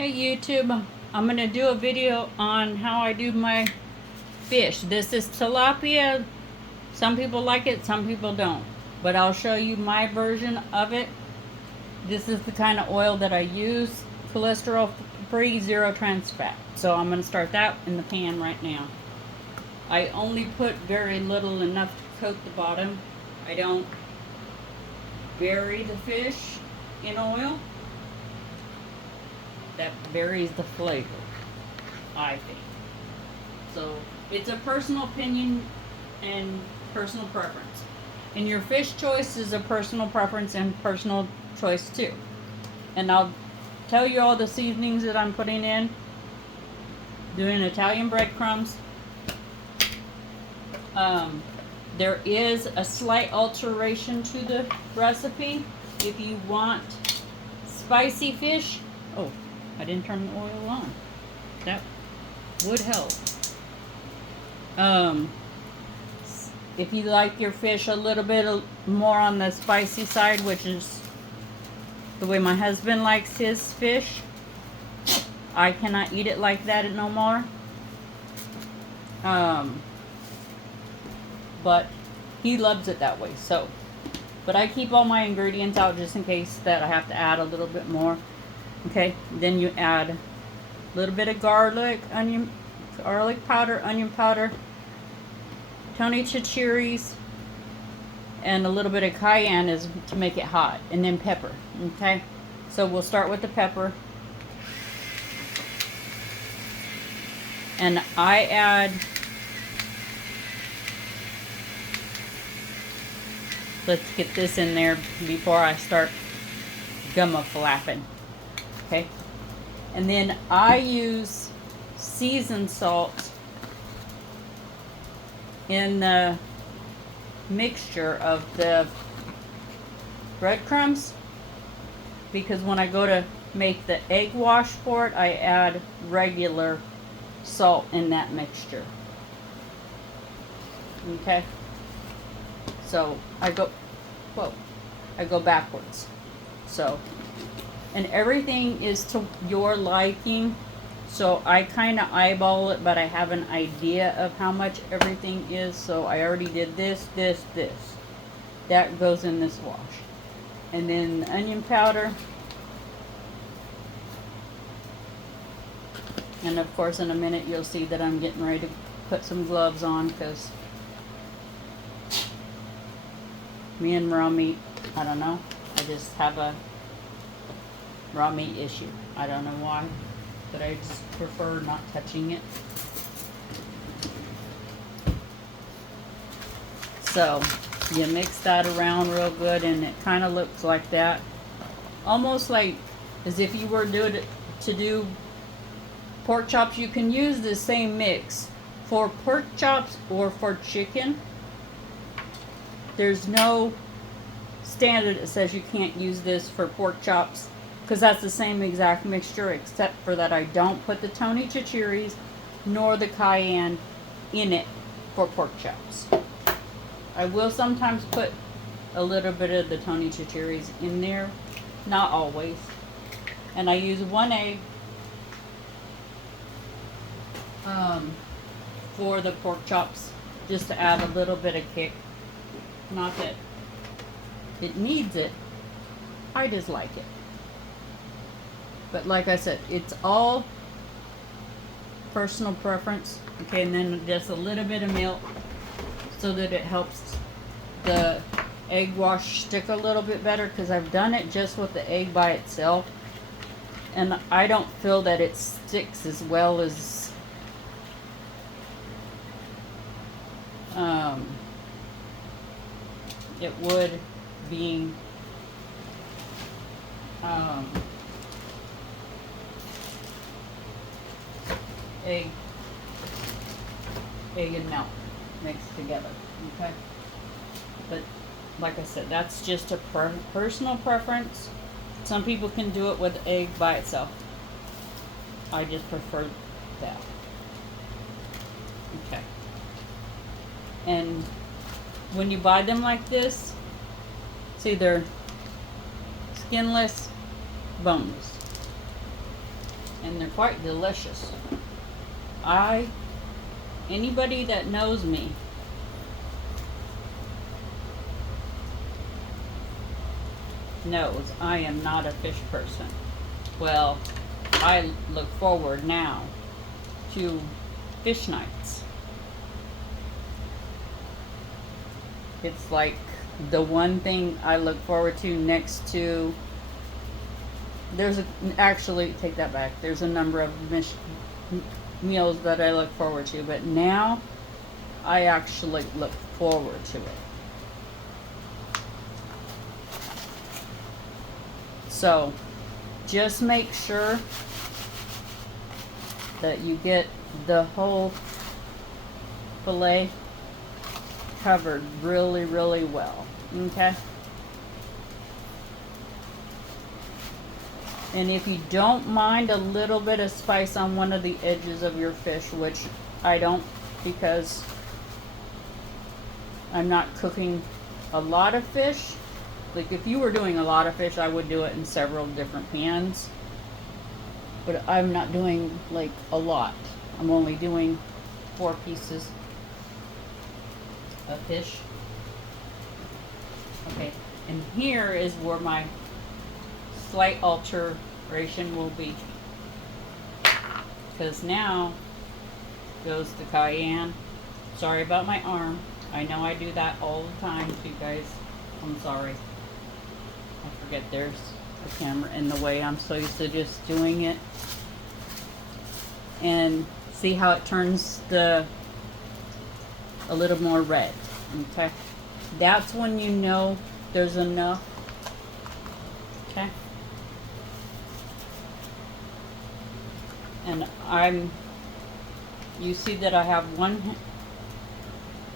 Hey YouTube, I'm going to do a video on how I do my fish. This is tilapia. Some people like it, some people don't. But I'll show you my version of it. This is the kind of oil that I use. Cholesterol free, zero trans fat. So I'm going to start that in the pan right now. I only put very little, enough to coat the bottom. I don't bury the fish in oil. That varies the flavor, I think. So it's a personal opinion and personal preference. And your fish choice is a personal preference and personal choice too. And I'll tell you all the seasonings that I'm putting in. Doing Italian breadcrumbs. There is a slight alteration to the recipe. If you want spicy fish, oh, I didn't turn the oil on. That would help. If you like your fish a little bit more on the spicy side, which is the way my husband likes his fish, I cannot eat it like that no more. But he loves it that way. So, but I keep all my ingredients out just in case that I have to add a little bit more. Okay, then you add a little bit of garlic powder, onion powder, Tony Chachere's, and a little bit of cayenne is to make it hot, and then pepper. Okay, so we'll start with the pepper. And I add, let's get this in there before I start gumma flapping. Okay, and then I use seasoned salt in the mixture of the breadcrumbs, because when I go to make the egg wash for it, I add regular salt in that mixture. Okay, so I go backwards. So, and everything is to your liking. So I kind of eyeball it, but I have an idea of how much everything is. So I already did this. That goes in this wash. And then the onion powder. And of course in a minute you'll see that I'm getting ready to put some gloves on, because me and raw meat, I don't know. I just have a raw meat issue. I don't know why, but I just prefer not touching it. So you mix that around real good, and it kind of looks like that, almost like as if you were to do pork chops. You can use the same mix for pork chops or for chicken. There's no standard that says you can't use this for pork chops, because that's the same exact mixture, except for that I don't put the Tony Chachere's nor the cayenne in it for pork chops. I will sometimes put a little bit of the Tony Chachere's in there, not always. And I use 1 egg for the pork chops, just to add a little bit of kick. Not that it needs it, I just like it. But like I said, it's all personal preference. Okay, and then just a little bit of milk so that it helps the egg wash stick a little bit better, because I've done it just with the egg by itself, and I don't feel that it sticks as well as it would being egg and milk mixed together. Okay, but like I said, that's just a personal preference. Some people can do it with egg by itself. I just prefer that. Okay, and when you buy them like this, see, they're skinless, boneless. and they're quite delicious. Anybody that knows me knows I am not a fish person. Well, I look forward now to fish nights. It's like the one thing I look forward to next to, actually, take that back, there's a number of meals that I look forward to, but now I actually look forward to it. So just make sure that you get the whole fillet covered really, really well. Okay? And if you don't mind a little bit of spice on one of the edges of your fish, which I don't, because I'm not cooking a lot of fish. Like if you were doing a lot of fish, I would do it in several different pans. But I'm not doing like a lot. I'm only doing 4 pieces of fish. Okay, and here is where my slight alteration will be. Because now goes the cayenne. Sorry about my arm. I know I do that all the time to you guys. I'm sorry. I forget there's a camera in the way. I'm so used to just doing it. And see how it turns a little more red. Okay. That's when you know there's enough. Okay. And you see that I have one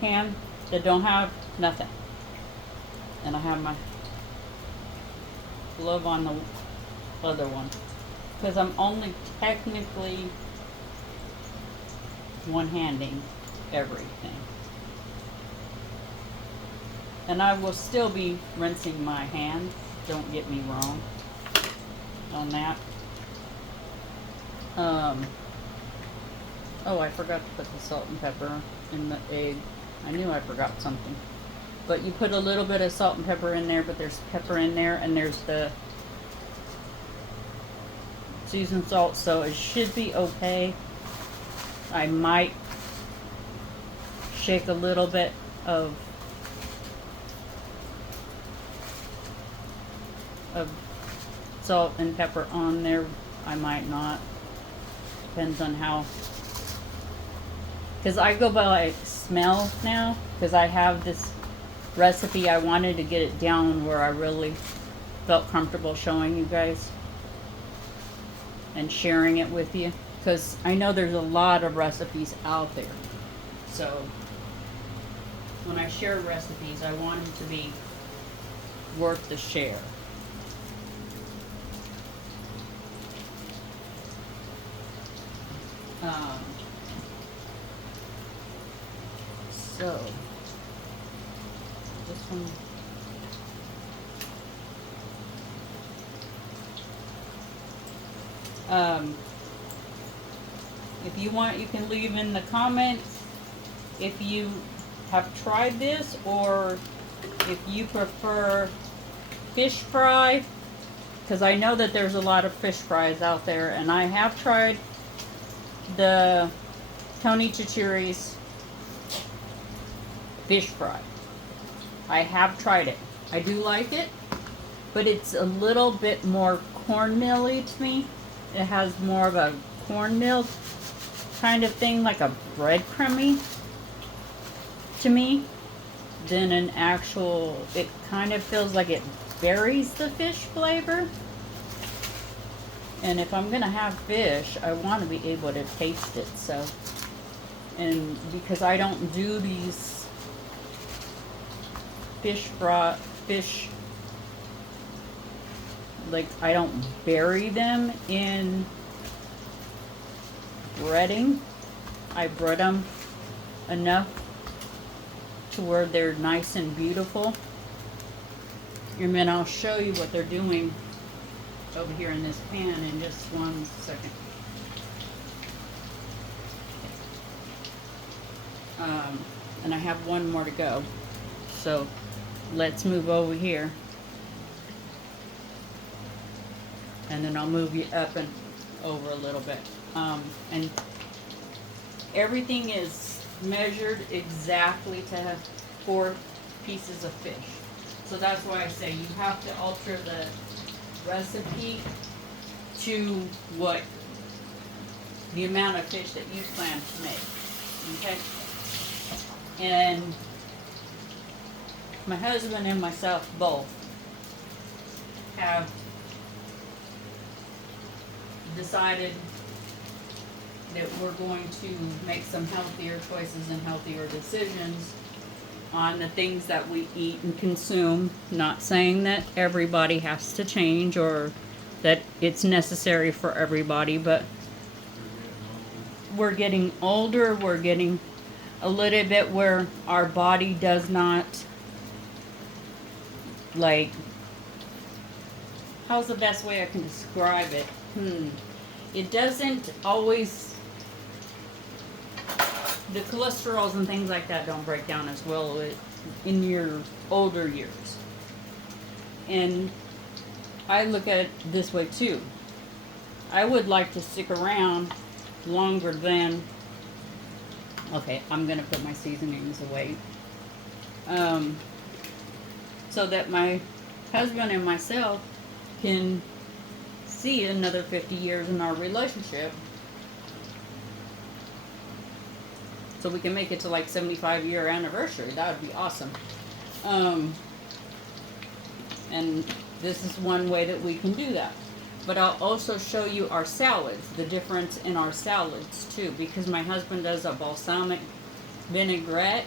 hand that don't have nothing. And I have my glove on the other one. Because I'm only technically one-handing everything. And I will still be rinsing my hands. Don't get me wrong on that. Oh, I forgot to put the salt and pepper in the egg. I knew I forgot something. But you put a little bit of salt and pepper in there, but there's pepper in there, and there's the seasoned salt, so it should be okay. I might shake a little bit of salt and pepper on there. I might not. Depends on how. Because I go by smell now. Because I have this recipe. I wanted to get it down where I really felt comfortable showing you guys. And sharing it with you. Because I know there's a lot of recipes out there. So when I share recipes, I want them to be worth the share. So this one, if you want, you can leave in the comments if you have tried this, or if you prefer fish fry, because I know that there's a lot of fish fries out there, and I have tried the Tony Chachere's fish fry. I have tried it. I do like it, but it's a little bit more cornmeal-y to me. It has more of a cornmeal kind of thing, like a breadcrumby to me, than an actual, it kind of feels like it buries the fish flavor. And if I'm gonna have fish, I want to be able to taste it. So, and because I don't do these fish, like I don't bury them in breading. I bread them enough to where they're nice and beautiful. And then I'll show you what they're doing over here in this pan in just one second. And I have one more to go. So let's move over here. And then I'll move you up and over a little bit. And everything is measured exactly to have 4 pieces of fish. So that's why I say you have to alter the recipe to what the amount of fish that you plan to make. Okay? And my husband and myself both have decided that we're going to make some healthier choices and healthier decisions on the things that we eat and consume. Not saying that everybody has to change or that it's necessary for everybody, but we're getting older, we're getting a little bit where our body does not, like, how's the best way I can describe it? It doesn't always, the cholesterols and things like that don't break down as well in your older years. And I look at it this way too. I would like to stick around longer than, okay, I'm gonna put my seasonings away, so that my husband and myself can see another 50 years in our relationship, so we can make it to like 75-year anniversary. That would be awesome. And this is one way that we can do that. But I'll also show you our salads, the difference in our salads too, because my husband does a balsamic vinaigrette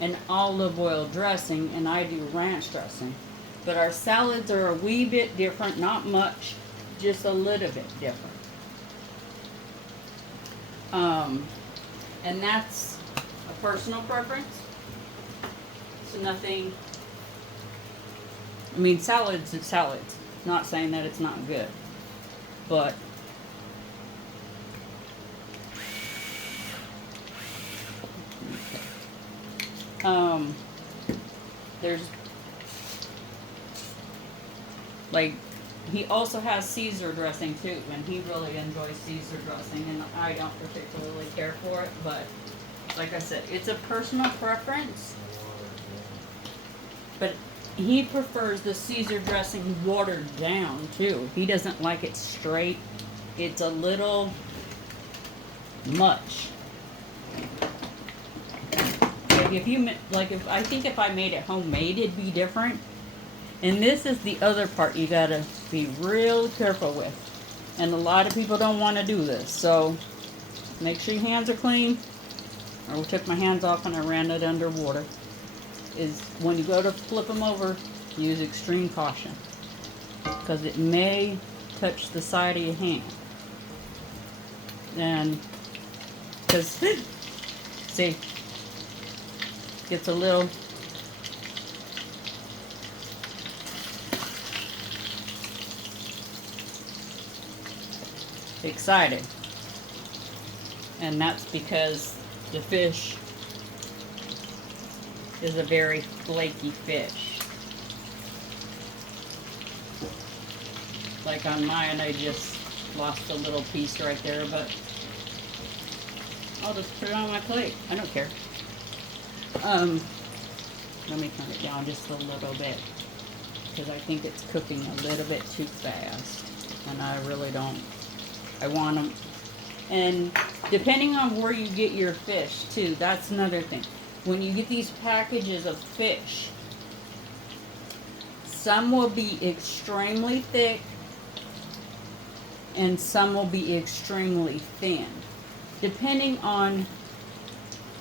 and olive oil dressing, and I do ranch dressing. But our salads are a wee bit different, not much, just a little bit different. And that's a personal preference. So nothing, I mean, salads is salads. Not saying that it's not good, but there's, like, he also has Caesar dressing too, and he really enjoys Caesar dressing, and I don't particularly care for it, but like I said, it's a personal preference. But he prefers the Caesar dressing watered down too. He doesn't like it straight. It's a little much. Like if I think if I made it homemade, it'd be different. And this is the other part you gotta be real careful with. And a lot of people don't want to do this. So make sure your hands are clean. I took my hands off and I ran it under water. Is when you go to flip them over, use extreme caution, because it may touch the side of your hand. And because see, gets a little excited, and that's because the fish is a very flaky fish. Like on mine, I just lost a little piece right there, but I'll just put it on my plate. I don't care. Let me turn it down just a little bit, because I think it's cooking a little bit too fast, and I really don't. I want them, and depending on where you get your fish too, that's another thing. When you get these packages of fish, some will be extremely thick and some will be extremely thin. Depending on,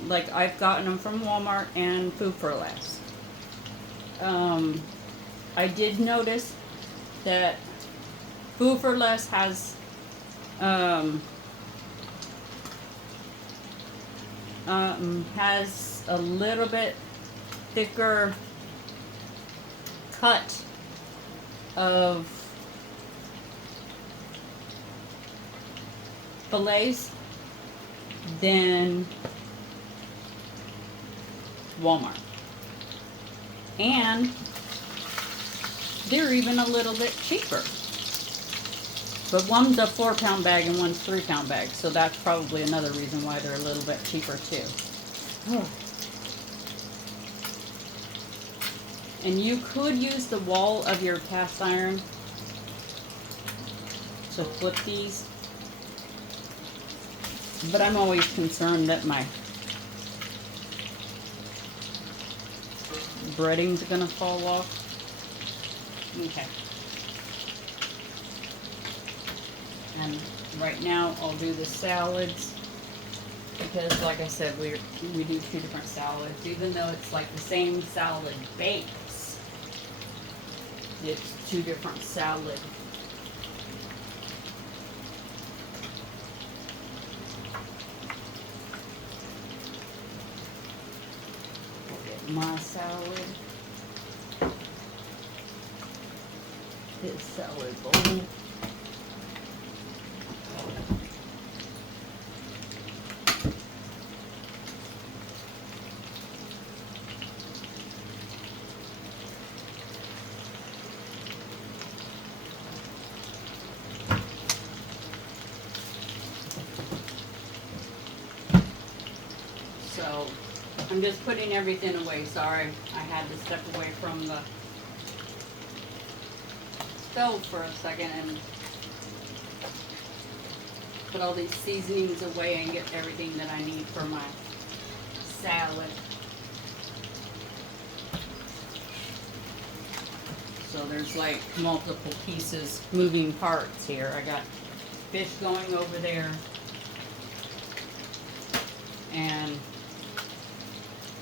like I've gotten them from Walmart and Food for Less. I did notice that Food for Less has a little bit thicker cut of fillets than Walmart. And they're even a little bit cheaper. But one's a 4-pound bag and one's 3-pound bag, so that's probably another reason why they're a little bit cheaper too. And you could use the wall of your cast iron to flip these, but I'm always concerned that my breading's gonna fall off. Okay. And right now I'll do the salads because, like I said, we do 2 different salads, even though it's like the same salad base. It's 2 different salad. We'll get my salad. This salad bowl. So I'm just putting everything away. Sorry, I had to step away from the stove for a second and put all these seasonings away and get everything that I need for my salad. So there's like multiple pieces, moving parts here. I got fish going over there, and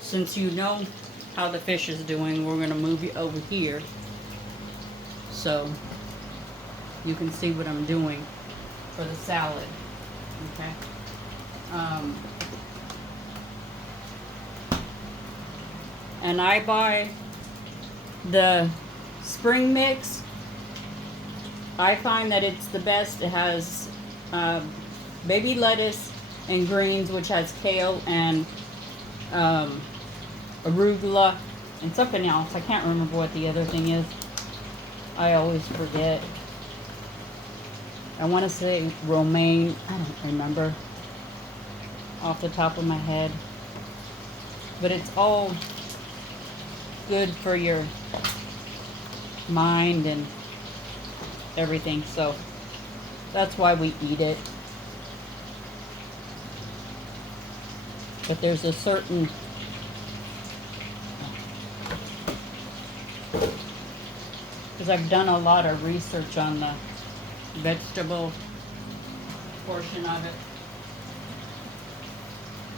since you know how the fish is doing, we're gonna move it over here so you can see what I'm doing for the salad. Okay. And I buy the spring mix. I find that it's the best. It has baby lettuce and greens, which has kale and arugula and something else. I can't remember what the other thing is. I always forget. I want to say romaine. I don't remember off the top of my head. But it's all good for your mind and everything. So that's why we eat it. But there's a certain because I've done a lot of research on the vegetable portion of it.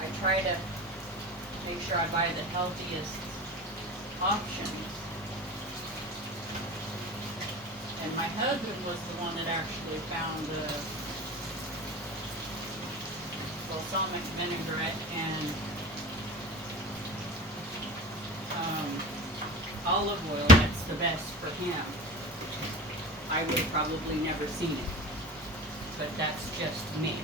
I try to make sure I buy the healthiest options. And my husband was the one that actually found the balsamic vinaigrette and olive oil. That's the best for him. I would have probably never seen it, but that's just me.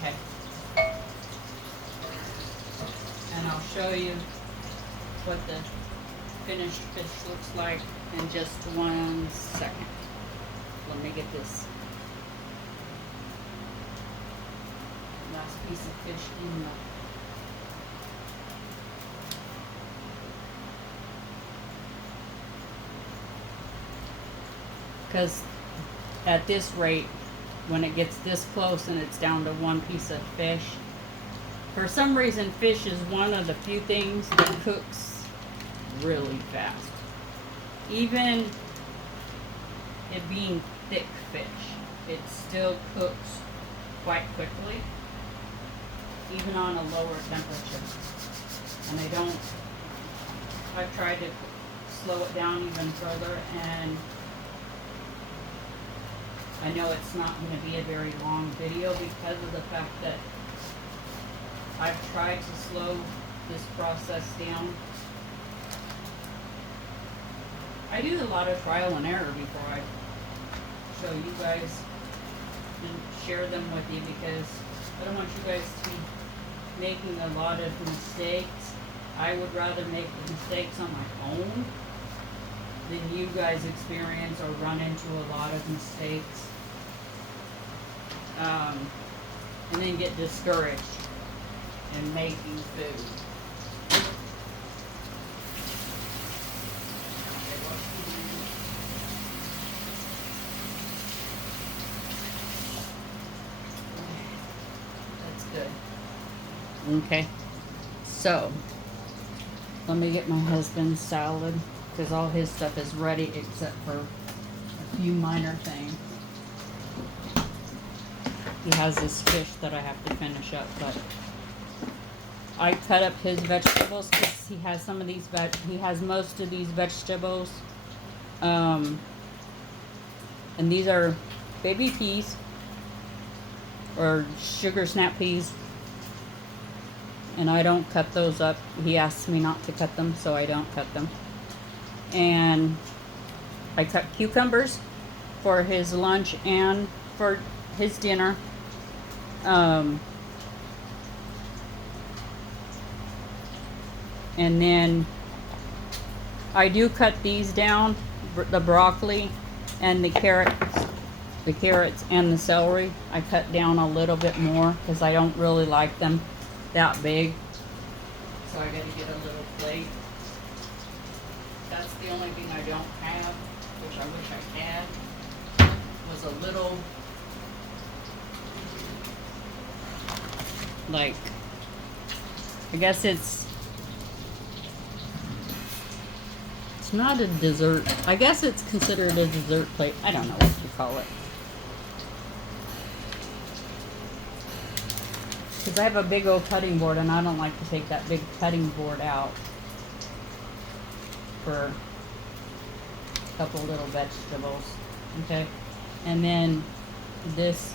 Okay. And I'll show you what the finished fish looks like in just 1 second. Let me get this last piece of fish in the because at this rate, when it gets this close and it's down to 1 piece of fish, for some reason fish is one of the few things that cooks really fast. Even it being thick fish, it still cooks quite quickly, even on a lower temperature. And I've tried to slow it down even further, and I know it's not going to be a very long video because of the fact that I've tried to slow this process down. I do a lot of trial and error before I show you guys and share them with you, because I don't want you guys to be making a lot of mistakes. I would rather make the mistakes on my own than you guys experience or run into a lot of mistakes. And then get discouraged in making food. That's good. Okay, so let me get my husband's salad, because all his stuff is ready except for a few minor things. He has this fish that I have to finish up, but I cut up his vegetables because he has some of these he has most of these vegetables. And these are baby peas or sugar snap peas. And I don't cut those up. He asks me not to cut them, so I don't cut them. And I cut cucumbers for his lunch and for his dinner. And then I do cut these down, the broccoli and the carrots and the celery. I cut down a little bit more because I don't really like them that big. So I gotta get a little plate. That's the only thing I don't have, which I wish I had, was a little, like, I guess it's not a dessert. I guess it's considered a dessert plate. I don't know what you call it. Because I have a big old cutting board and I don't like to take that big cutting board out for a couple little vegetables. Okay. And then this,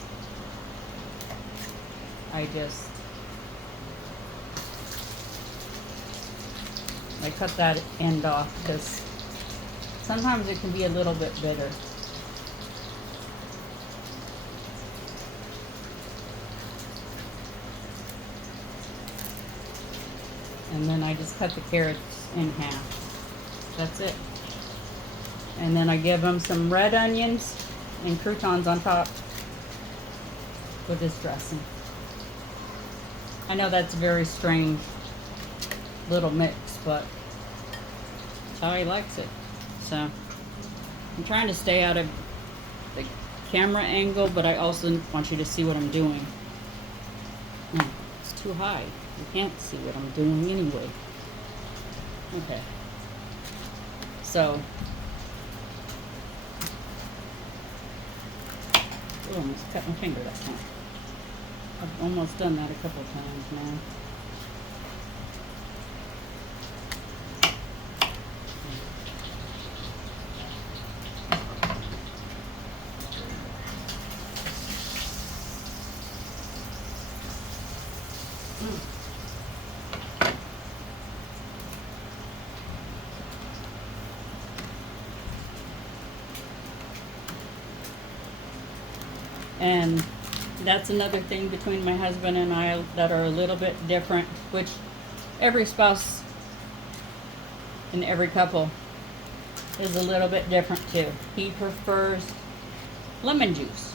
I cut that end off because sometimes it can be a little bit bitter. And then I just cut the carrots in half. That's it. And then I give them some red onions and croutons on top with this dressing. I know that's a very strange little mix, but that's how he likes it. So I'm trying to stay out of the camera angle, but I also want you to see what I'm doing. It's too high. You can't see what I'm doing anyway. Okay. So, oh, I almost cut my finger that time. I've almost done that a couple of times now. And that's another thing between my husband and I that are a little bit different, which every spouse and every couple is a little bit different too. He prefers lemon juice.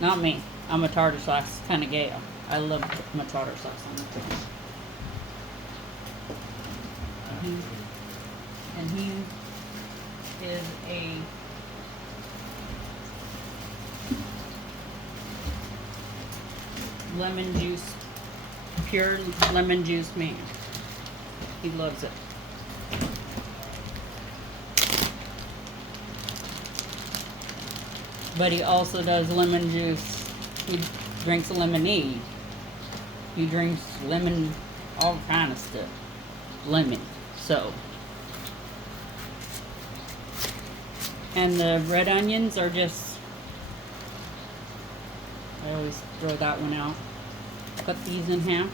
Not me. I'm a tartar sauce kind of gal. I love my tartar sauce on the chicken. And he is a lemon juice, pure lemon juice man. He loves it. But he also does lemon juice. He drinks lemonade. He drinks lemon, all kind of stuff. Lemon. So. And the red onions are just I always throw that one out. Cut these in half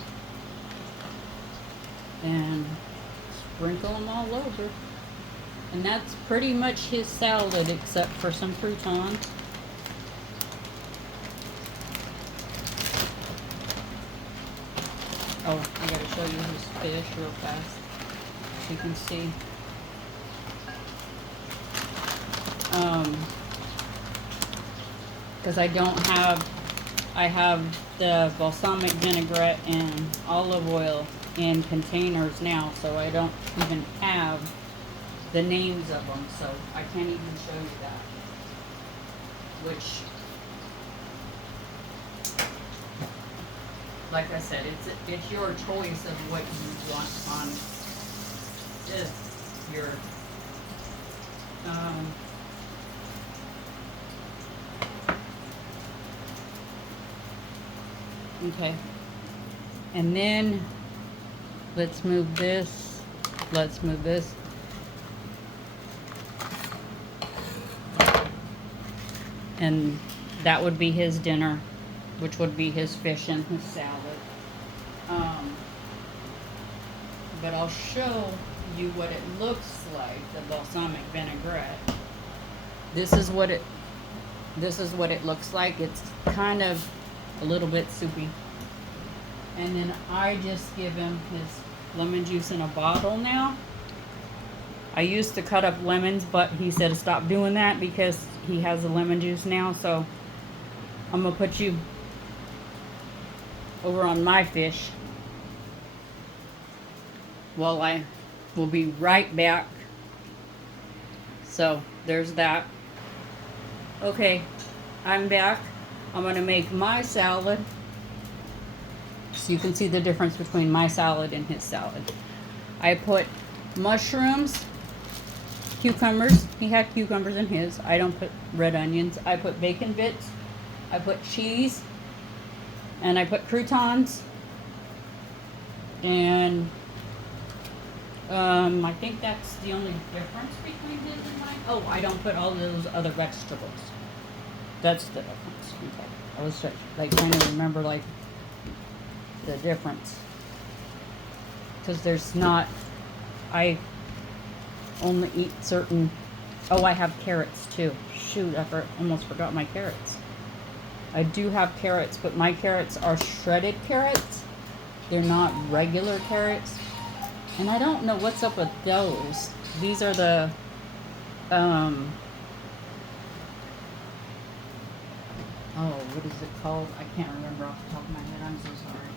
and sprinkle them all over. And that's pretty much his salad except for some croutons. Oh, I gotta show you his fish real fast so you can see. Because I have the balsamic vinaigrette and olive oil in containers now, so I don't even have the names of them, so I can't even show you that. Which, like I said, it's your choice of what you want on your okay. And then let's move this. Let's move this. And that would be his dinner, which would be his fish and his salad. But I'll show you what it looks like, the balsamic vinaigrette. This is what it looks like. It's kind of a little bit soupy. And then I just give him his lemon juice in a bottle now. I used to cut up lemons, but he said to stop doing that because he has the lemon juice now. So I'm gonna put you over on my fish while I will be right back. So there's that. Okay, I'm back. I'm gonna make my salad so you can see the difference between my salad and his salad. I put mushrooms, cucumbers. He had cucumbers in his. I don't put red onions. I put bacon bits. I put cheese. And I put croutons. And I think that's the only difference between his and mine. Oh, I don't put all those other vegetables. That's the difference. Okay. I was like trying to remember like the difference. Because there's not, I only eat certain, oh, I have carrots too. Shoot, I almost forgot my carrots. I do have carrots, but my carrots are shredded carrots. They're not regular carrots. And I don't know what's up with those. These are the, oh, what is it called? I can't remember off the top of my head. I'm so sorry.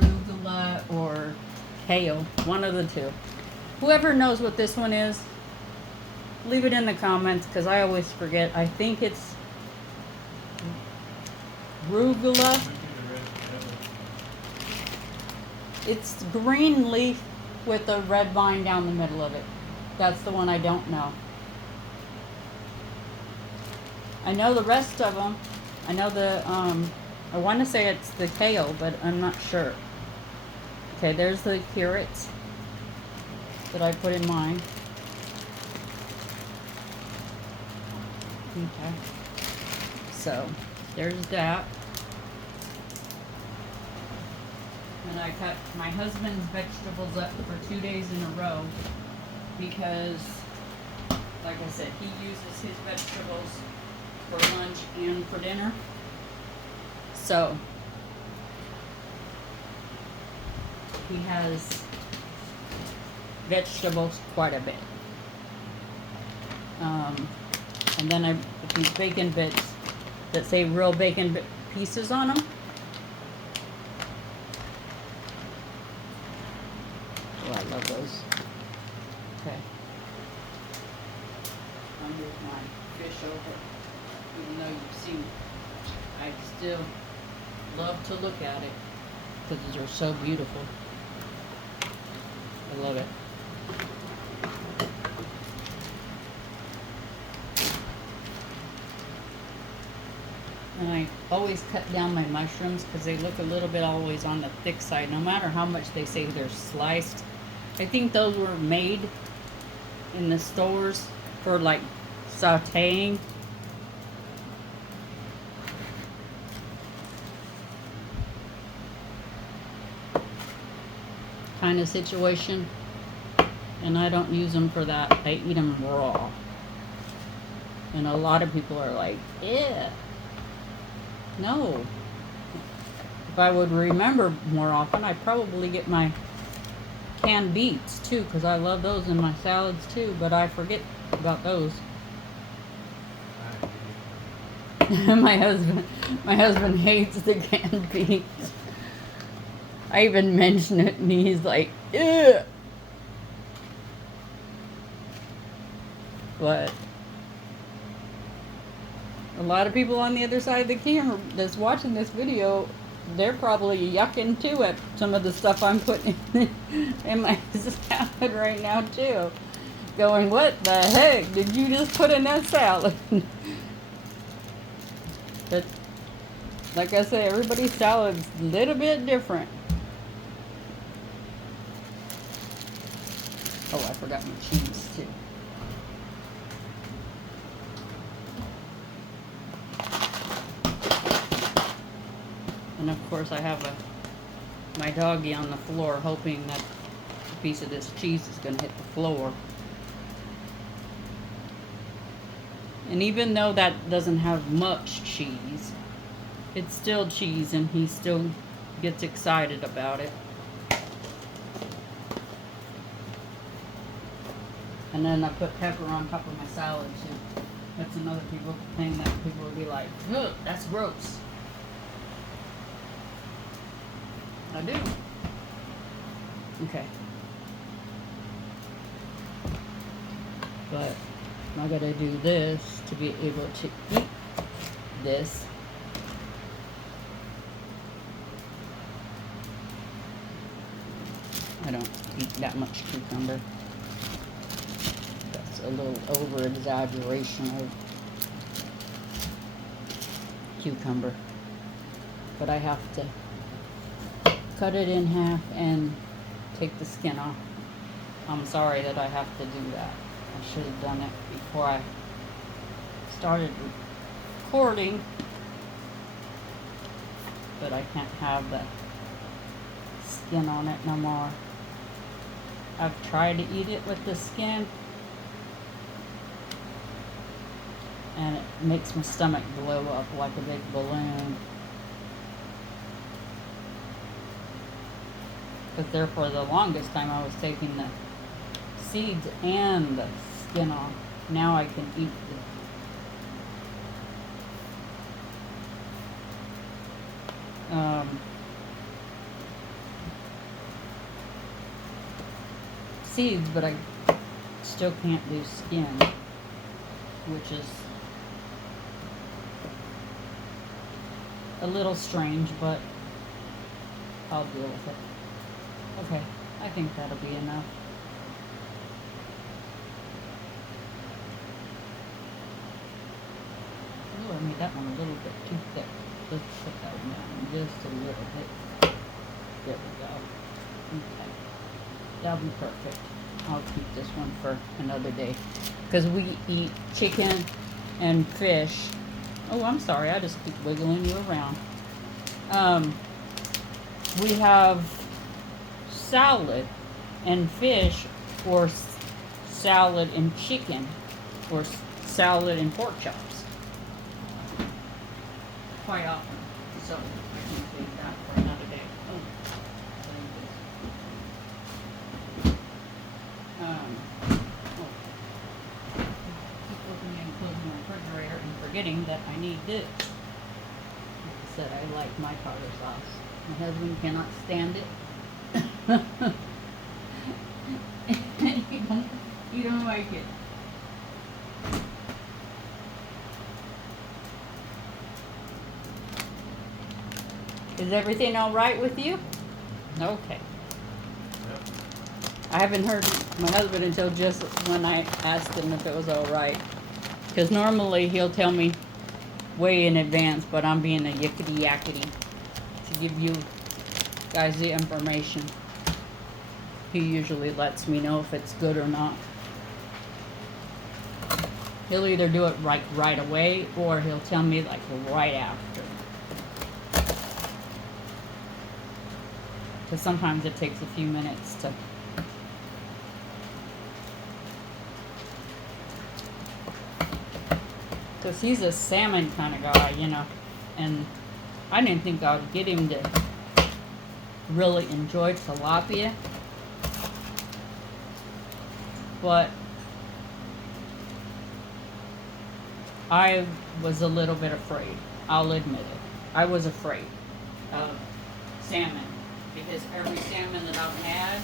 Arugula or kale. One of the two. Whoever knows what this one is, leave it in the comments because I always forget. I think it's arugula. It's green leaf with a red vine down the middle of it. That's the one I don't know. I know the rest of them. I know the, I want to say it's the kale, but I'm not sure. Okay, there's the carrots that I put in mine. Okay. So, there's that. And I cut my husband's vegetables up for 2 days in a row because, like I said, he uses his vegetables for lunch and for dinner. So, he has vegetables quite a bit. And then I put these bacon bits that say real bacon pieces on them. Oh, I love those. Okay. I'll move my fish over. Even though you've seen, I still love to look at it because they're so beautiful. I love it. And I always cut down my mushrooms because they look a little bit always on the thick side, no matter how much they say they're sliced. I think those were made in the stores for like sauteing. kind of situation. And I don't use them for that. I eat them raw. And a lot of people are like, yeah. No. If I would remember more often, I'd probably get my canned beets too, because I love those in my salads too, but I forget about those. my husband hates the canned beets. I even mention it and he's like, ugh. But a lot of people on the other side of the camera that's watching this video, they're probably yucking too at some of the stuff I'm putting in my salad right now too. Going, what the heck did you just put in that salad? But like I say, everybody's salad's a little bit different. Oh, I forgot my cheese too. And of course I have my doggy on the floor hoping that a piece of this cheese is going to hit the floor. And even though that doesn't have much cheese, it's still cheese and he still gets excited about it. And then I put pepper on top of my salad too. That's another thing that people will be like, ugh, that's gross. I do. Okay. But I gotta do this to be able to eat this. I don't eat that much cucumber. That's a little over exaggeration of cucumber. But I have to cut it in half and take the skin off. I'm sorry that I have to do that. I should have done it before I started recording, but I can't have the skin on it no more. I've tried to eat it with the skin and it makes my stomach blow up like a big balloon. Because there for the longest time I was taking the seeds and the skin off. Now I can eat the seeds, but I still can't do skin, which is a little strange, but I'll deal with it. Okay, I think that'll be enough. Oh, I made that one a little bit too thick. Let's put that one down just a little bit. There we go. Okay, that'll be perfect. I'll keep this one for another day. Because we eat chicken and fish. Oh, I'm sorry, I just keep wiggling you around. We have salad and fish, or salad and chicken, or salad and pork chops quite often. So I can leave that for another day. Keep opening and closing my refrigerator and forgetting that I need this. Like I said, I like my tartar sauce. My husband cannot stand it. You don't like it. Is everything all right with you? Okay. I haven't heard my husband until just when I asked him if it was all right. Because normally he'll tell me way in advance, but I'm being a yickety yakety to give you guys the information. He usually lets me know if it's good or not. He'll either do it right away, or he'll tell me like right after. because sometimes it takes a few minutes to. Because he's a salmon kind of guy, you know, and I didn't think I would get him to really enjoy tilapia, but I was a little bit afraid. I'll admit it. I was afraid of salmon because every salmon that I've had,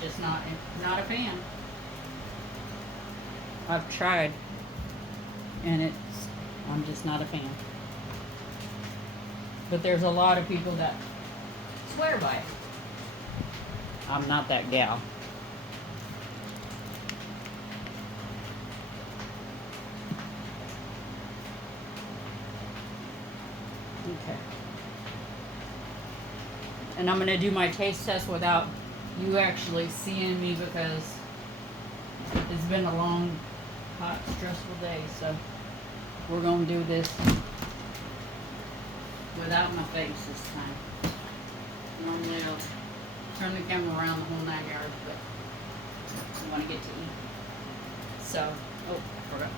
just not a fan. I've tried, and I'm just not a fan. But there's a lot of people that swear by it. I'm not that gal. Okay. And I'm going to do my taste test without you actually seeing me because it's been a long, hot, stressful day. So we're going to do this without my face this time. Normally I'll turn the camera around the whole 9 yards, but I want to get to eat. So, oh, I forgot.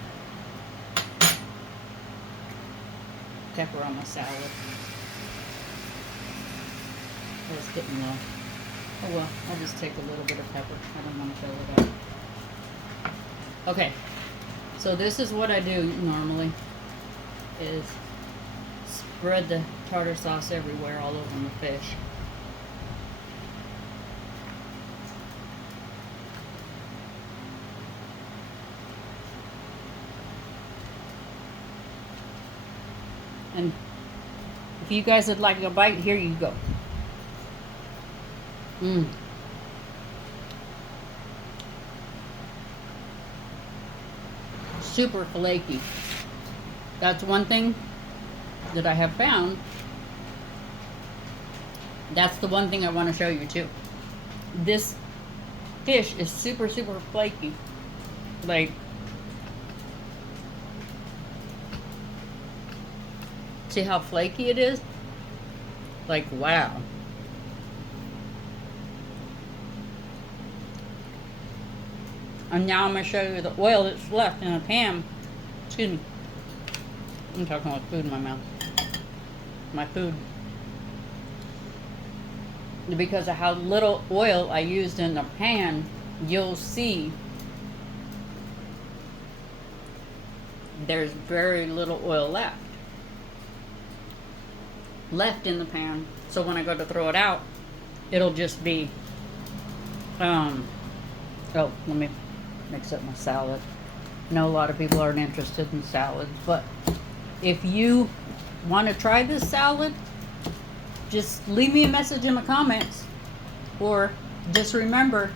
Pepper on my salad. Oh, it's getting low. Oh well, I'll just take a little bit of pepper. I don't want to fill it up. Okay, so this is what I do normally, is spread the tartar sauce everywhere, all over the fish. And if you guys would like a bite, here you go. Super flaky. That's one thing that I have found. That's the one thing I want to show you too. This fish is super, super flaky. Like, see how flaky it is? Like, wow. And now I'm going to show you the oil that's left in a pan. Excuse me. I'm talking about food in my mouth. My food. Because of how little oil I used in the pan, you'll see there's very little oil left in the pan. So when I go to throw it out, it'll just be oh, let me mix up my salad. I know a lot of people aren't interested in salads, but if you want to try this salad, just leave me a message in the comments, or just remember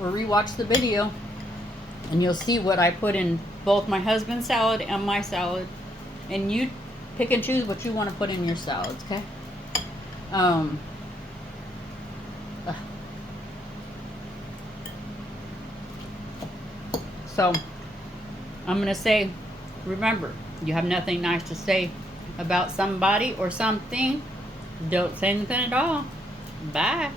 or rewatch the video and you'll see what I put in both my husband's salad and my salad, and you pick and choose what you want to put in your salads, okay? So I'm going to say, remember, you have nothing nice to say about somebody or something, don't say anything at all. Bye.